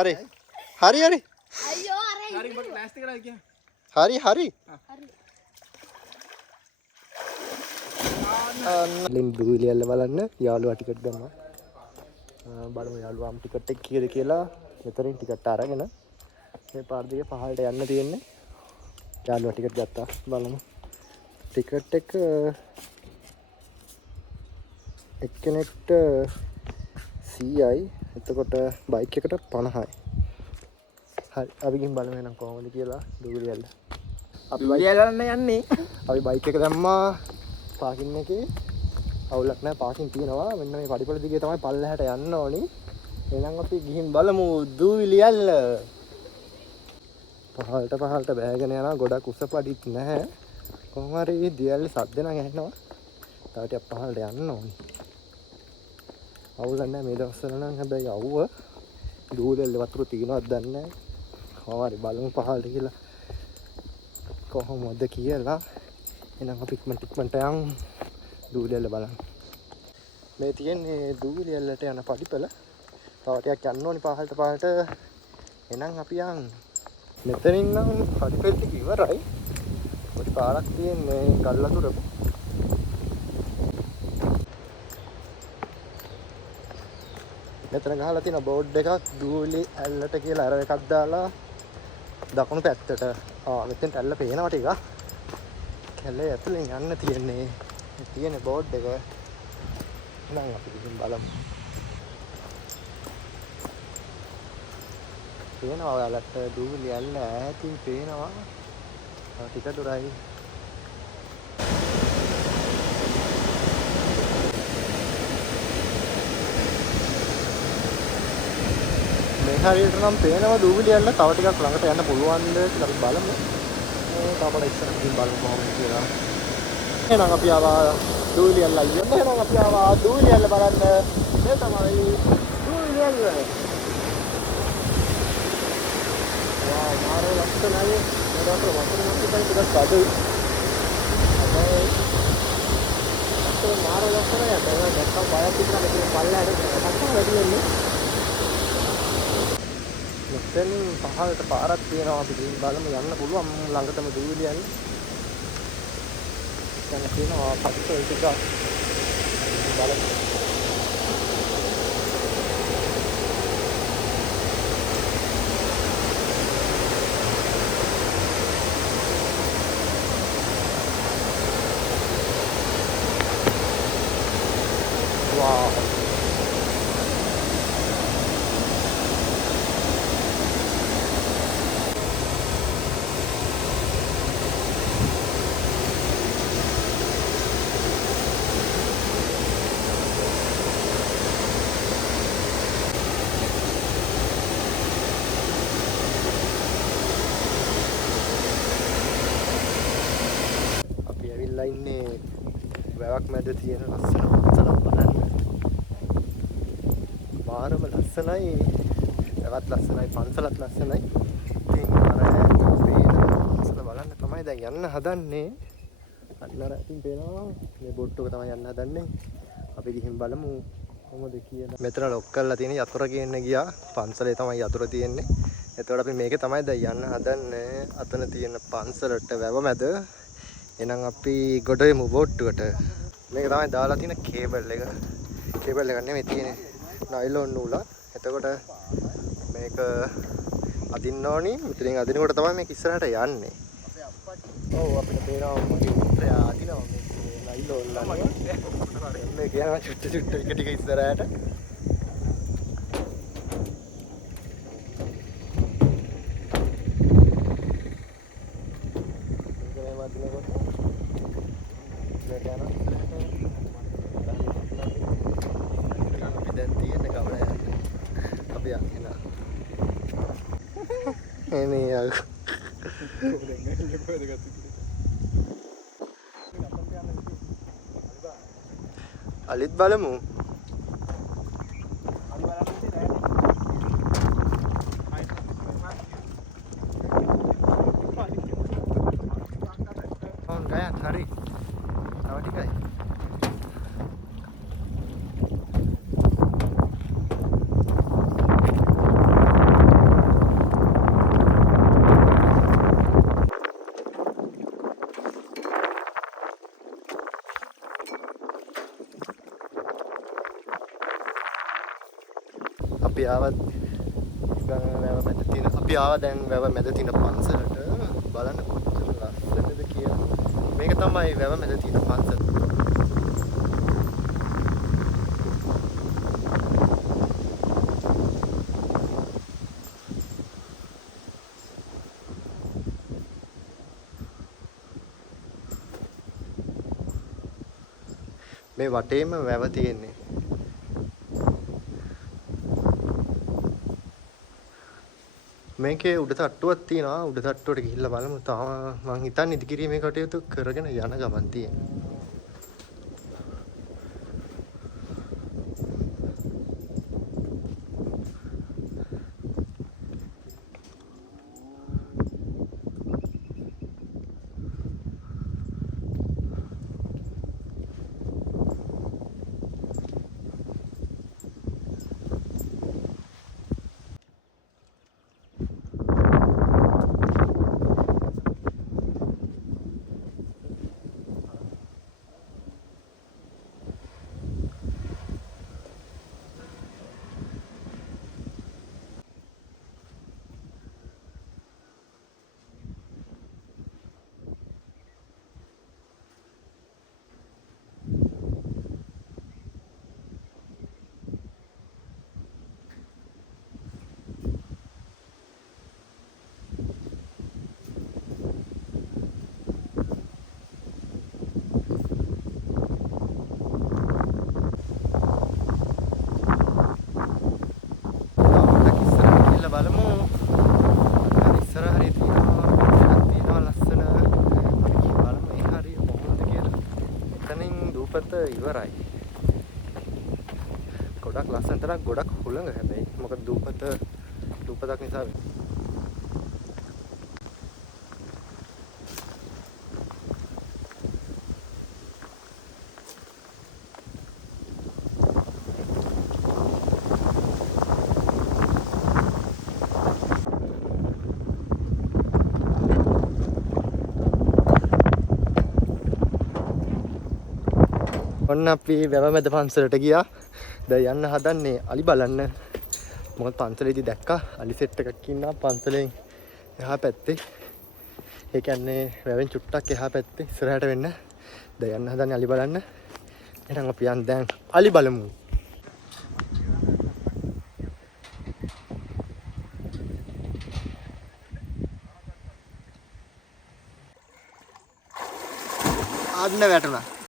හරි හරි හරි අයියෝ අර හරි මට ලෑස්ති කරලා කියන්න. හරි හරි හරි ලින් දුවිලියල්ල බලන්න යාළුවා ටිකට් ගන්නවා. බලමු යාළුවාම් ටිකට් එක කීයද කියලා. මෙතනින් ටිකට් අරගෙන මේ පාර දිගේ පහළට යන්න තියෙන්නේ. යාළුවා ටිකට් ගත්තා. බලමු. ටිකට් එක එක්කෙනෙක්ට 100යි. එතකොට බයික් එකට 50යි. හරි අපි ගිහින් බලමු එහෙනම් කොහොමද කියලා දුවිලියල්ල. අපි දුවිලියල්ල යන්නේ. අපි බයික් එක දැම්මා පාකින් එකේ. අවුලක් නැහැ පාකින් තියෙනවා. මෙන්න මේ පඩිපොළ දිගේ තමයි පල්ලෙහාට යන්න ඕනි. එහෙනම් අපි ගිහින් බලමු දුවිලියල්ල. පහළට බෑගෙන යනවා. ගොඩක් උස පඩිත් නැහැ. කොහොම හරි දියල්ලේ සද්ද නම් ඇහෙනවා. තව ටිකක් පහළට යන්න ඕනි. අවුලක් නැහැ මේ දවස්වල නම් හැබැයි අවුව දුවිලියල්ල වතුර තියෙනවද දන්නේ නැහැ. කොහොම හරි බලමු පහළට කියලා. කොහොමද කියලා. එහෙනම් අපි ඉක්මනට යන් දුවිලියල්ල බලන්න. මේ තියෙන්නේ දුවිලියල්ලට යන පඩිපෙළ. තව ටිකක් යන්න ඕනි පහළට. එහෙනම් අපි යන්. මෙතනින් නම් පඩිපෙළ ටික ඉවරයි. පොඩි පාරක් තියෙන්නේ ගල් අතුර. මෙතන ගහලා තියෙන බෝඩ් එකක් දුවිලියල්ලට කියලා අර එකක් දාලා දකුණු පැත්තට. මෙතෙන්ට ඇල්ල පේනවා ටික. කැලේ ඇතුලෙන් යන්න තියෙන්නේ. තියෙන බෝඩ් එක. නම් අපි ගිහින් බලමු. පේනවා ඔයාලට දුවිලියල්ල ඈතින් පේනවා. ටික දුරයි. මේ හරියට නම් පේනවා දුවිලියල්ල. තව ටිකක් ළඟට යන්න පුළුවන්ද කියලා අපි බලමු. තාපඩ ඉස්සරහ ගිහින් බලමු කොහොමද කියලා. එහෙනම් අපි ආවා දුවිලියල්ල අයියෝ. එහෙනම් අපි ආවා දුවිලියල්ල බලන්න. මේ තමයි දුවිලියල්ල. වා මාරෝ ලස්සනයි. මේකට වතුර මොකක්ද ටිකක් බඩුයි. අපේ අතේ මාරෝ ලස්සනයි. ඒක දැක්කම බයක් තිබුණා මේකේ පල්ලයට කට්ටක් වැඩි වෙන්නේ. මෙතන පහළට පාරක් තියෙනවා. අපි ගිහින් බලමු යන්න පුළුවන් ළඟටම දුවිලියල්ල. දැන් තියෙනවා පඩිපෙළ ටික බලමු. Wow. ඉන්නේ වැවක් මැද තියෙන ලස්සන පන්සලක් බලන්න. මාරම ලස්සනයි. වැවත් ලස්සනයි, පන්සලත් ලස්සනයි. ඉතින් අර පන්සල බලන්න තමයි දැන් යන්න හදන්නේ. අන්න අර ඉතින් පේනවා මේ බෝට් එක තමයි යන්න හදන්නේ. අපි ගිහින් බලමු කොහොමද කියලා. මෙතන ලොක් කරලා තියෙන යතුරු ගේන්න ගියා. පන්සලේ තමයි යතුරු තියෙන්නේ. එතකොට අපි මේකේ තමයි දැන් යන්න හදන්නේ. අතන තියෙන පන්සලට වැව මැද. එහෙනම් අපි ගොඩ යමු බෝට්ටුවට. මේක තමයි දාලා තියෙන කේබල් එක. කේබල් එක නෙමෙයි තියෙන්නේ නයිලොන් නූල. එතකොට මේක අදින්න ඕනි. මෙතනින් අදිනකොට තමයි මේක ඉස්සරහට යන්නේ. ඔව් අපිට පේනවා මගේ මිත්‍රයා අදිනවා මේ නයිලොන් ළඟ. මේක යනවා චුට්ට ටික ඉස්සරහට. අලිත් බලමු. හරි. තව ටිකයි. ආවත් වැව මැද තියෙන අපි ආවා දැන් වැව මැද තියෙන පන්සලට බලන්න කොච්චර ලස්සනද කියලා. මේක තමයි වැව මැද තියෙන පන්සල. මේ වටේම වැව තියෙන්නේ. මේකේ උඩ තට්ටුවක් තියෙනවා. උඩ තට්ටුවට ගිහිල්ලා බලමු. තාම මං හිතන්නේ ඉදිකිරීමේ කටයුතු කරගෙන යන ගමන් තියෙනවා. බලමු. ඉස්සර හරිය තියෙනවා ලස්සන. බලමු ඒ හරිය කොහොමද කියලා. එතනින් දූපත ඉවරයි. ගොඩක් ලස්සන තරක් ගොඩක් හුළඟ හැබැයි. මොකද දූපතක් නිසා ඔන්න අපි වැව මැද පන්සලට ගියා. දැන් යන්න හදන්නේ අලි බලන්න. මොකද පන්සලේදී දැක්කා අලි සෙට් එකක් ඉන්නවා පන්සලෙන් එහා පැත්තේ. ඒ කියන්නේ වැවෙන් චුට්ටක් එහා පැත්තේ ඉස්සරහට වෙන්න. දැන් යන්න හදන්නේ අලි බලන්න. එහෙනම් අපි යන් දැන් අලි බලමු. ආන්න වැටුණා.